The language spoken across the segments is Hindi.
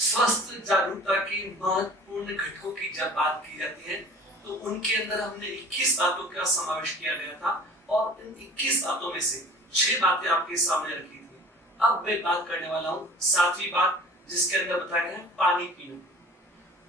स्वस्थ जागरूकता के महत्वपूर्ण घटकों की जब बात की जाती है तो उनके अंदर हमने 21 बातों का समावेश किया गया था और इन 21 बातों में से 6 बातें आपके सामने रखी थी। अब मैं बात करने वाला हूँ 7वीं बात, जिसके अंदर बताया गया है पानी पीना।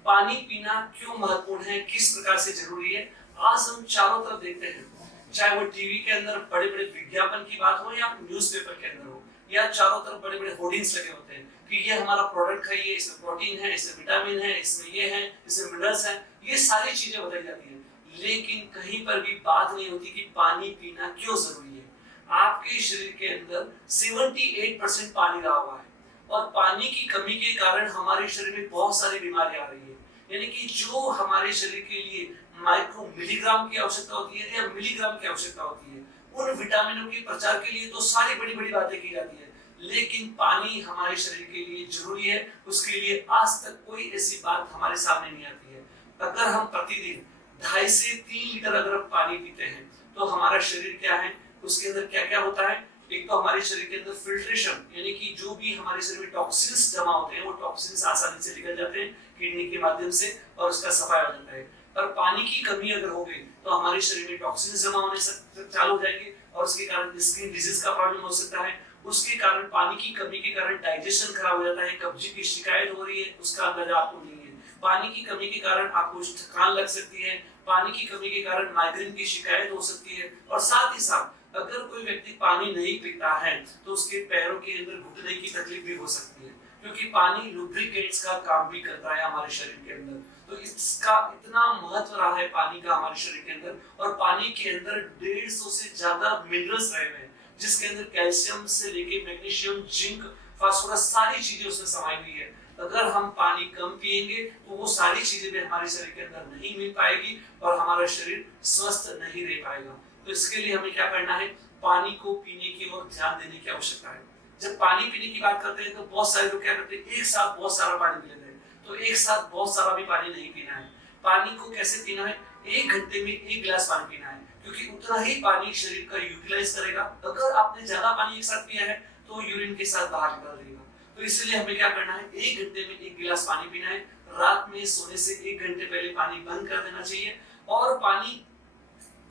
पानी पीना क्यों महत्वपूर्ण है, किस प्रकार से जरूरी है, आज हम चारों तरफ देखते हैं। चाहे वो टीवी के अंदर बड़े बड़े विज्ञापन की बात हो या न्यूज़पेपर के अंदर हो, या चारों तरफ बड़े बड़े होर्डिंग्स लगे होते हैं कि ये हमारा प्रोडक्ट खाइए, इसमें प्रोटीन है, इसमें विटामिन है, इसमें ये है, इसमें मिनरल्स है, ये सारी चीजें बताई जाती हैं। लेकिन कहीं पर भी बात नहीं होती कि पानी पीना क्यों जरूरी है। आपके शरीर के अंदर 78% पानी रहा हुआ है और पानी की कमी के कारण हमारे शरीर में बहुत सारी बीमारियां आ रही है। यानी कि जो हमारे शरीर के लिए माइक्रो मिलीग्राम की आवश्यकता होती है या मिलीग्राम की आवश्यकता होती है, उन विटामिनों के प्रचार के लिए तो सारी बड़ी बड़ी बातें की जाती है, लेकिन पानी हमारे शरीर के लिए जरूरी है, उसके लिए आज तक कोई ऐसी बात हमारे सामने नहीं आती है। अगर हम प्रतिदिन 2.5 से 3 लीटर अगर हम पानी पीते हैं तो हमारा शरीर क्या है, उसके अंदर क्या क्या होता है। एक तो हमारे शरीर के अंदर फिल्ट्रेशन, यानी कि जो भी हमारे शरीर में टॉक्सिन्स जमा होते हैं वो टॉक्सिन्स आसानी से निकल जाते हैं किडनी के माध्यम से और उसका सफाई हो जाता है। पर पानी की कमी अगर हो गई तो हमारे शरीर में टॉक्सिन्स जमा होने चालू हो जाएंगे और उसके कारण स्किन डिजीज का प्रॉब्लम हो सकता है। उसके कारण पानी की कमी के कारण डाइजेशन खराब हो जाता है, कब्जे की शिकायत हो रही है, उसका अंदाजा आपको नहीं है। पानी की कमी के कारण आपको थकान लग सकती है, पानी की कमी के कारण माइग्रेन की शिकायत हो सकती है। और साथ ही साथ अगर कोई व्यक्ति पानी नहीं पीता है तो उसके पैरों के अंदर घुटने की तकलीफ भी हो सकती है, क्योंकि पानी लुब्रिकेट्स का काम भी करता है हमारे शरीर के अंदर। तो इसका इतना महत्व रहा है पानी का हमारे शरीर के अंदर, और पानी के अंदर 150 से ज्यादा मिनरल्स रहे हैं, जिसके अंदर कैल्शियम से लेके मैग्नीशियम, जिंक, फास्फोरस सारी चीजें उसमें समाई हुई है। अगर हम पानी कम पिएंगे तो वो सारी चीजें भी हमारे शरीर के अंदर नहीं मिल पाएगी और हमारा शरीर स्वस्थ नहीं रह पाएगा। तो इसके लिए हमें क्या करना है, पानी को पीने की ओर ध्यान देने की आवश्यकता है। जब पानी पीने की बात करते हैं तो बहुत सारे लोग क्या करते हैं, एक साथ बहुत सारा पानी पी लेते हैं। तो एक साथ बहुत सारा भी पानी नहीं पीना है। पानी को कैसे पीना है, 1 घंटे में 1 गिलास पानी पीना है, क्योंकि उतना ही पानी शरीर का यूटिलाइज करेगा। अगर आपने ज्यादा पानी एक साथ पिया है तो यूरिन के साथ बाहर निकल देगा। तो इसलिए हमें क्या करना है, 1 घंटे में 1 गिलास पानी पीना है। रात में सोने से 1 घंटे पहले पानी बंद कर देना चाहिए। और पानी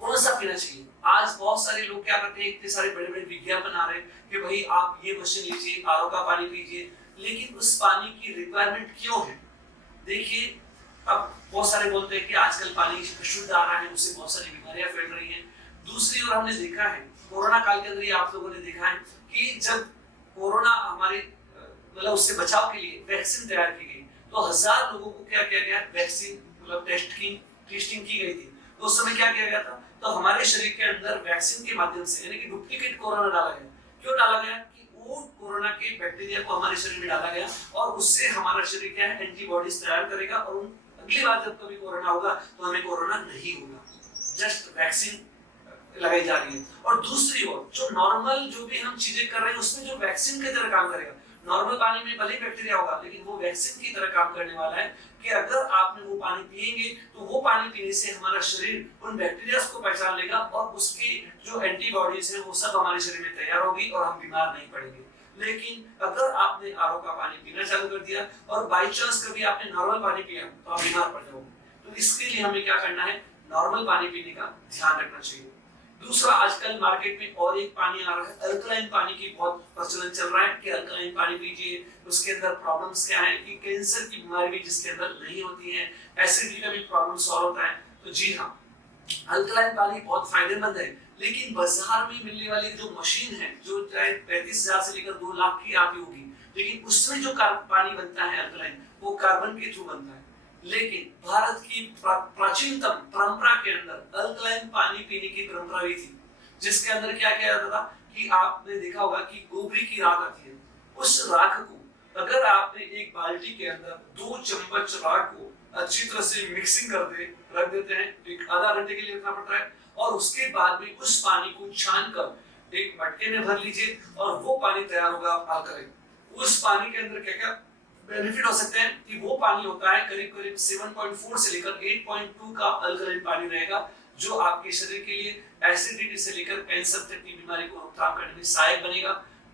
कौन सा पीना चाहिए, आज बहुत सारे लोग क्या करते हैं, इतने सारे बड़े बड़े विज्ञापन आ रहे हैं कि भाई आप ये मशीन लीजिए, आरओ का पानी पीजिए, लेकिन उस पानी की रिक्वायरमेंट क्यों है। देखिए, अब बहुत सारे बोलते हैं कि आजकल पानी शुद्ध आ रहा है, उससे बहुत सारी बीमारियां फैल रही हैं। दूसरी ओर हमने देखा है कोरोना काल के अंदर, ये आप लोगों ने देखा है कि जब कोरोना हमारे मतलब उससे बचाव के लिए वैक्सीन तैयार की गई तो 1000 लोगों को क्या किया गया, वैक्सीन मतलब टेस्टिंग की गई थी। तो उस समय क्या किया गया था, तो हमारे शरीर के अंदर वैक्सीन के माध्यम से यानी कि डुप्लीकेट कोरोना डाला गया। क्यों डाला गया कि वो कोरोना के बैक्टीरिया को हमारे शरीर में डाला गया और उससे हमारा शरीर क्या है, एंटीबॉडीज तैयार करेगा और अगली बार जब कभी कोरोना होगा तो हमें कोरोना नहीं होगा। जस्ट वैक्सीन लगाई जा रही है। और दूसरी ओर जो नॉर्मल जो भी हम चीजें कर रहे हैं उसमें जो वैक्सीन की तरह काम करेगा। नॉर्मल पानी में भले बैक्टीरिया होगा लेकिन वो वैक्सीन की तरह काम करने वाला है कि अगर आपने वो पानी पिएंगे तो वो पानी पीने से हमारा शरीर उन बैक्टीरिया को पहचान लेगा और उसकी जो एंटीबॉडीज है वो सब हमारे शरीर में तैयार होगी और हम बीमार नहीं पड़ेंगे। लेकिन अगर आपने आरओ का पानी पीना चालू कर दिया और बाई चांस कभी आपने नॉर्मल पानी पिया तो आप बीमार पड़ जाओगे। तो इसके लिए हमें क्या करना है, नॉर्मल पानी पीने का ध्यान रखना चाहिए। दूसरा, आजकल मार्केट में और एक पानी आ रहा है, अल्कलाइन पानी की बहुत प्रचलन चल रहा है कि अल्कलाइन पानी पीजिए। उसके अंदर प्रॉब्लम्स क्या है कि कैंसर की बीमारी भी जिसके अंदर नहीं होती है, एसिडिटी का भी प्रॉब्लम सॉल्व होता है। तो जी हाँ, अल्कलाइन पानी बहुत फायदेमंद है, लेकिन बाजार में मिलने वाली जो मशीन है जो चाहे 35,000 से लेकर 2 लाख की आती होगी, लेकिन उसमें जो पानी बनता है अल्कलाइन वो कार्बन के थ्रू बनता है। लेकिन भारत की प्राचीनतम परंपरा के अंदर अल्कलाइन पानी पीने की परंपरा भी थी, जिसके अंदर क्या किया जाता था कि आपने देखा होगा कि गोबरी की राख आती है, उस राख को अगर आपने एक बाल्टी के अंदर 2 चम्मच राख को अच्छी तरह से मिक्सिंग कर दे रख देते हैं, एक आधा घंटे के लिए रखना पड़ता है, और उसके बाद में उस पानी को छान कर एक मटके में भर लीजिए और वो पानी तैयार होगा अल्कलाइन। उस पानी के अंदर क्या क्या बेनिफिट हो सकते हैं कि वो पानी होता है करीब करीब 7.4 से लेकर 8.2 का अल्कलाइन पानी रहेगा, जो आपके शरीर के लिए एसिडिटी से लेकर कैंसर तक की बीमारी को रोकथाम करने में सहायक बनेगा।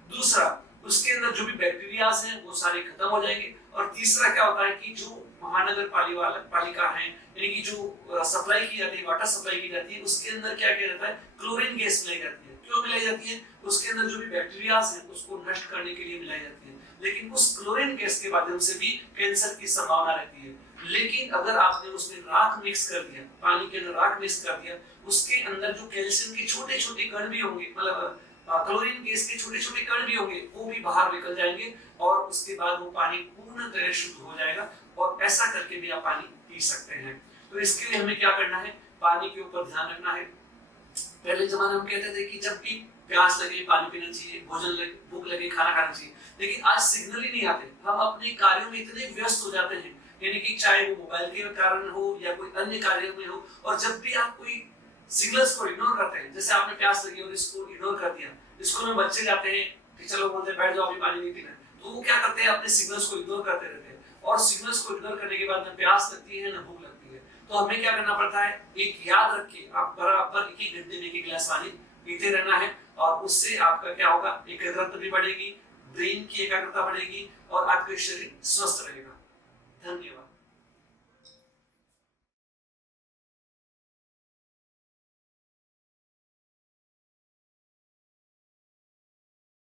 दूसरा, उसके अंदर जो भी बैक्टीरियाज हैं वो सारे खत्म हो जाएंगे और तीसरा क्या होता है कि जो महानगर पालिका है, यानी कि जो सप्लाई की जाती है, वाटर सप्लाई की जाती है, उसके अंदर क्या किया जाता है, क्लोरीन गैस मिलाई जाती है। क्यों मिलाई जाती है? उसके अंदर जो भी बैक्टीरियाज हैं उसको नष्ट करने के लिए मिलाई जाती है। लेकिन उस क्लोरीन गैस के माध्यम से भी कैंसर की संभावना रहती है। लेकिन अगर आपने उसमें राख मिक्स कर दिया, पानी के अंदर राख मिक्स कर दिया, उसके अंदर जो कैल्शियम के छोटे छोटे कण भी होंगे, मतलब क्लोरीन गैस के छोटे छोटे कण भी होंगे, वो भी बाहर निकल जाएंगे और उसके बाद वो पानी पूर्ण तरह शुद्ध हो जाएगा और ऐसा करके भी आप पानी पी सकते हैं। तो इसके लिए हमें क्या करना है, पानी के ऊपर ध्यान रखना है। पहले जमाने में हम कहते थे कि जब भी प्यास लगे पानी पीना चाहिए, भोजन लगे, भूख लगे खाना खाना चाहिए, लेकिन आज सिग्नल ही नहीं आते। हम अपने कार्यों में इतने व्यस्त हो जाते हैं, यानी कि चाहे वो मोबाइल के कारण हो या कोई अन्य कार्य में हो, और जब भी आप कोई सिग्नल्स को इग्नोर करते हैं, जैसे आपने प्यास लगी और इसको इग्नोर कर दिया, स्कूल में बच्चे जाते हैं, टीचर लोग बोलते हैं बैठ जाओ अभी पानी नहीं पीना, तो वो क्या करते हैं, अपने सिग्नल्स को इग्नोर करते रहते हैं, और सिग्नल्स को इग्नोर करने के बाद न प्यास लगती है न भूख लगती है। तो हमें क्या करना पड़ता है, एक याद रखिए, आप बराबर एक घंटे में एक गिलास पानी पीते रहना है, और उससे आपका क्या होगा, एकाग्रता भी बढ़ेगी, ब्रेन की एकाग्रता बढ़ेगी और आपका शरीर स्वस्थ रहेगा। धन्यवाद।